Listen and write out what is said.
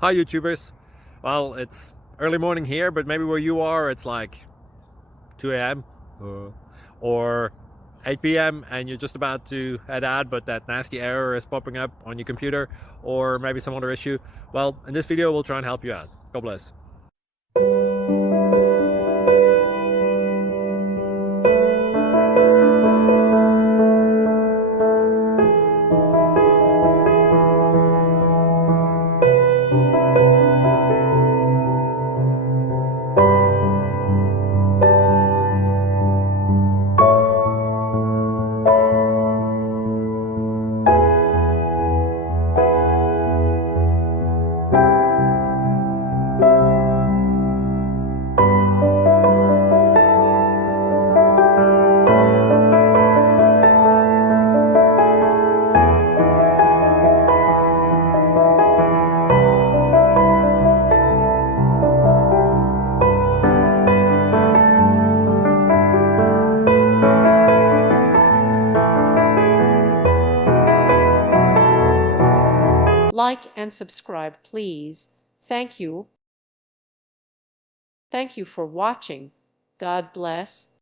Hi YouTubers. Well, it's early morning here, but maybe where you are it's like 2 a.m. or 8 p.m. and you're just about to head out, but that nasty error is popping up on your computer, or maybe some other issue. Well, in this video we'll try and help you out. God bless. Like and subscribe, please. Thank you. Thank you for watching. God bless.